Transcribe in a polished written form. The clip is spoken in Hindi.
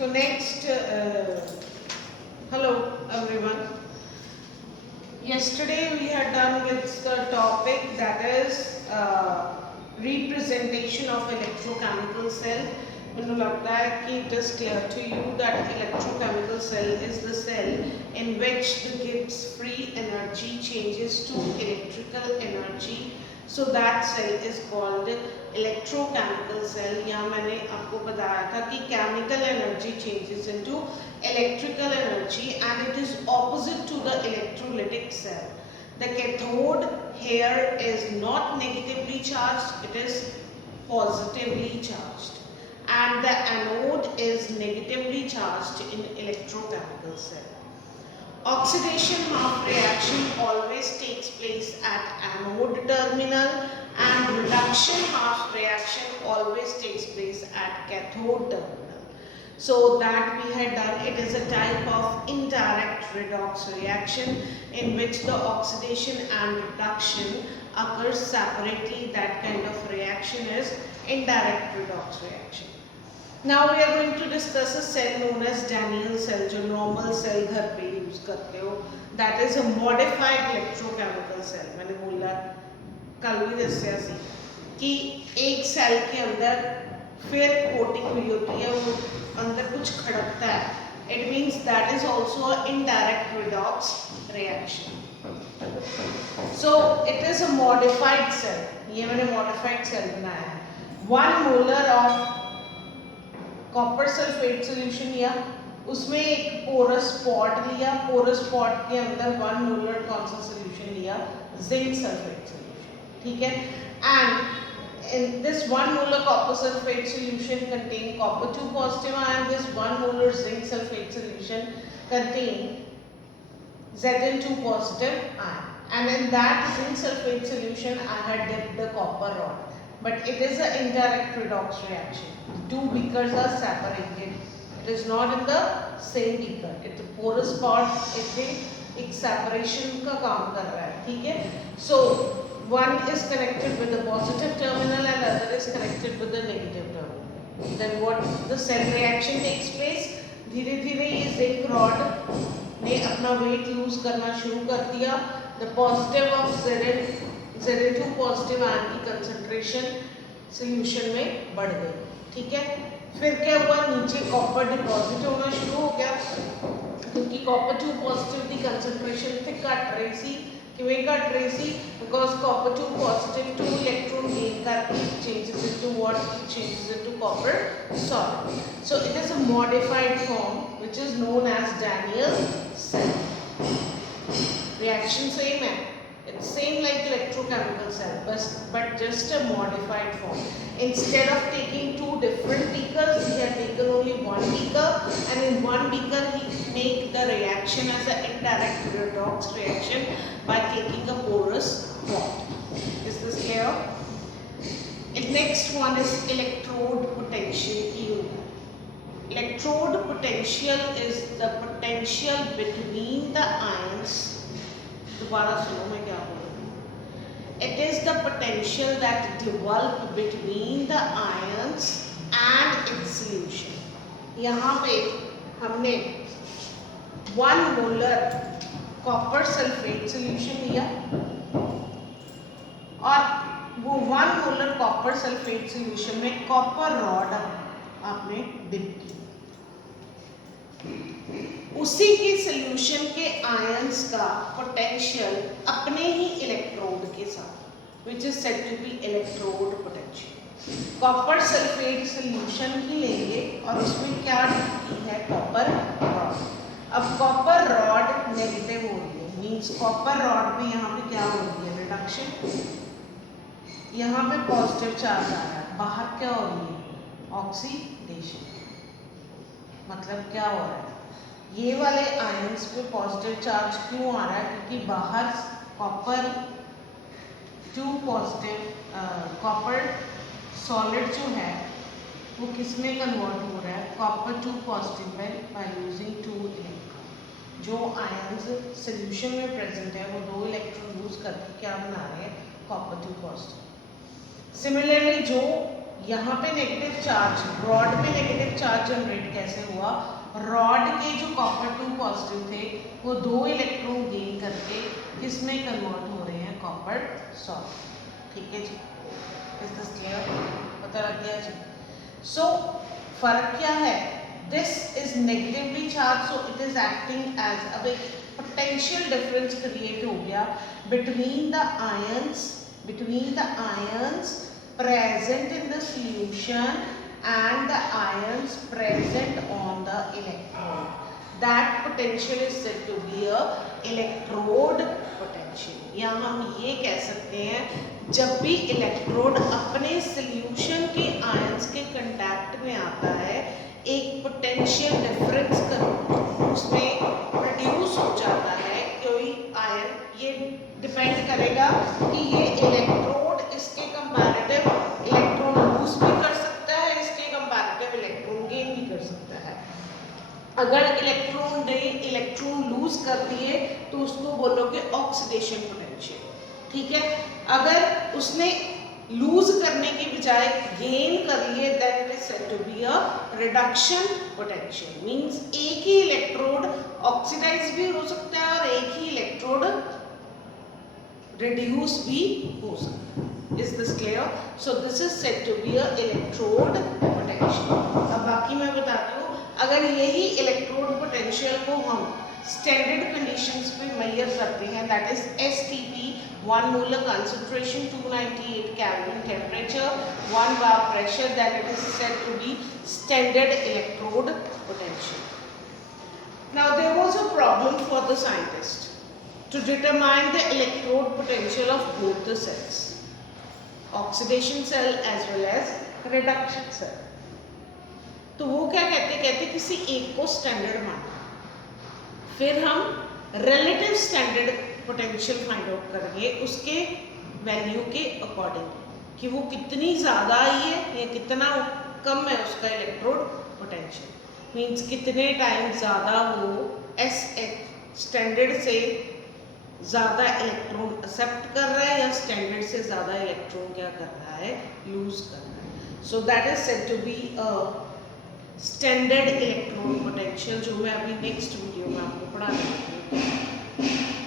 So next, hello everyone. Yesterday we had done with the topic that is representation of electrochemical cell. मुझे लगता है कि it is clear to you that electrochemical cell is the cell in which the Gibbs free energy changes to electrical energy. So that cell is called electrochemical cell. यहाँ मैंने आपको बताया था कि chemical energy changes into electrical energy and it is opposite to the electrolytic cell. The cathode here is not negatively charged, it is positively charged, and the anode is negatively charged in electrochemical cell. Oxidation half reaction always takes place at anode terminal and reduction half reaction always takes place at cathode terminal. So that we had done, it is a type of indirect redox reaction in which the oxidation and reduction occurs separately. That kind of reaction is indirect redox reaction. Now we are going to discuss a cell known as Daniell cell, जो normal cell घर पे use करते हो. That is a modified electrochemical cell. मैंने बोला कल भी दस्या सी कि एक सेल के अंदर फिर कोटिंग हुई होती है, वो अंदर कुछ खड़कता है. It means that is also an indirect redox reaction. So it is a modified cell. ये मैंने modified cell बनाया है. 1 molar of copper sulphate solution लिया, उसमें एक पोरस पॉट लिया, पोरस पॉट के अंदर 1 मोलर कौन सा सोल्यूशन लिया, जिंक सल्फेट सोल्यूशन. ठीक है. And in this 1 molar copper sulfate solution contain copper 2 positive ion, this 1 molar zinc sulfate solution contain Zn2 positive ion, and in that zinc sulfate solution I had dipped the copper rod. But it is an indirect redox reaction. The 2 beakers are separated. It is not in the same beaker. It's a porous part. एक separation का काम कर रहा है. ठीक है. So one is connected with the positive terminal and other is connected with the negative terminal. Then what the cell reaction takes place? धीरे-धीरे ये zinc rod ने अपना weight lose करना शुरू कर दिया. The positive of Zn2 positive ion की कंसंट्रेशन सोल्यूशन में बढ़ गई. ठीक है. फिर क्या हुआ, नीचे कॉपर डिपॉजिट होना शुरू हो गया क्योंकि कॉपर 2 पॉजिटिव की कंसंट्रेशन थे घट रही सी. किवें घट रही सी? Because copper 2 positive 2 electron gain करके changes into what, changes into copper solid. So it is a modified form which is known as Daniell cell. Reaction same है. It's same like electrochemical cell, but just a modified form. Instead of taking 2 different beakers, he had taken only 1 beaker, and in 1 beaker he make the reaction as an indirect redox reaction by taking a porous pot. Is this clear? And next one is electrode potential. Electrode potential is the potential between the ions. दोबारा सुनो मैं क्या बोल रही हूँ. It is the potential that develop between the ions and its solution. यहाँ पे हमने 1 molar copper sulfate solution लिया और वो 1 molar copper sulfate solution में copper rod आपने डिप की. उसी के सोल्यूशन के आयंस का पोटेंशियल अपने ही इलेक्ट्रोड के साथ, which is said to be electrode potential. Copper sulphate solution ही लेंगे और उसमें क्या की है, कॉपर रॉड. अब कॉपर रॉड नेगेटिव हो रही है, मींस कॉपर रॉड में यहाँ पे क्या हो रही है, रिडक्शन. यहाँ पे पॉजिटिव चार्ज आ रहा है, बाहर क्या हो रही है, ऑक्सीडेशन. मतलब क्या हो रहा है, ये वाले आयंस पे पॉजिटिव चार्ज क्यों आ रहा है, क्योंकि बाहर कॉपर 2 पॉजिटिव कॉपर सॉलिड जो है वो किस में कन्वर्ट हो रहा है, कॉपर 2 पॉजिटिव में बाय यूजिंग 2 इलेक्ट्रॉन. जो आयंस सोल्यूशन में प्रेजेंट है वो 2 इलेक्ट्रॉन यूज करके क्या बना रहे हैं, कॉपर 2 पॉजिटिव. सिमिलरली जो यहाँ पे नेगेटिव चार्ज, रॉड पे नेगेटिव चार्ज जनरेट कैसे हुआ, रॉड के जो कॉपर 2 पॉजिटिव थे वो 2 इलेक्ट्रॉन गेन करके किसमें कन्वर्ट हो रहे हैं, कॉपर सॉल्ट। ठीक है जी, इज दिस क्लियर, पता लग गया जी। सो फर्क क्या है, this is negatively charge so it is acting as अब एक पोटेंशियल डिफरेंस क्रिएट हो गया between the ions present in the solution and the ions present on the electrode. That potential is said to be a electrode potential. या हम ये कह सकते हैं जब भी इलेक्ट्रोड अपने सॉल्यूशन के आयंस के कांटेक्ट में आता है एक पोटेंशियल डिफरेंस उसमें प्रोड्यूस हो जाता है कोई आयन। ये डिपेंड करेगा कि ये इलेक्ट्रोड इसके कंपैरेटिव इलेक्ट्रॉन लूज भी कर सकता है, इसके कंपैरेटिव इलेक्ट्रॉन गेन भी कर सकता है। अगर इलेक्ट्रॉन ने इलेक्ट्रॉन लूज कर दिए तो उसको बोलोगे ऑक्सीडेशन पोटेंशियल। ठीक है, अगर उसने लूज करने की बजाय गेन कर लिए then it is said to be a reduction potential. Means एक ही इलेक्ट्रोड ऑक्सीडाइज भी हो सकता है और एक ही इलेक्ट्रोड रिड्यूस भी हो सकता है। Is this clear? So this is said to be a electrode potential. अब बाकी मैं बताती हूँ, अगर यही इलेक्ट्रोड पोटेंशियल को हम स्टैंडर्ड कंडीशंस पे मेजर करते हैं, that is STP 1 molar concentration 298 Kelvin temperature 1 bar pressure, then it is said to be standard electrode potential. Now there was a problem for the scientist to determine the electrode potential of both the cells, oxidation cell as well as reduction cell. तो वो क्या कहते किसी एक को स्टैंडर्ड माना, फिर हम relative standard potential find out करेंगे उसके वैल्यू के अकॉर्डिंग कि वो कितनी ज़्यादा आई है या कितना कम है उसका इलेक्ट्रोड पोटेंशियल। मींस कितने टाइम ज़्यादा वो स्टैंडर्ड से ज़्यादा इलेक्ट्रॉन एक्सेप्ट कर रहा है या स्टैंडर्ड से ज़्यादा इलेक्ट्रॉन क्या कर रहा है, लूज कर रहा है। So that is said to be a standard electron potential, जो मैं अभी नेक्स्ट वीडियो में आपको पढ़ा दूँगी।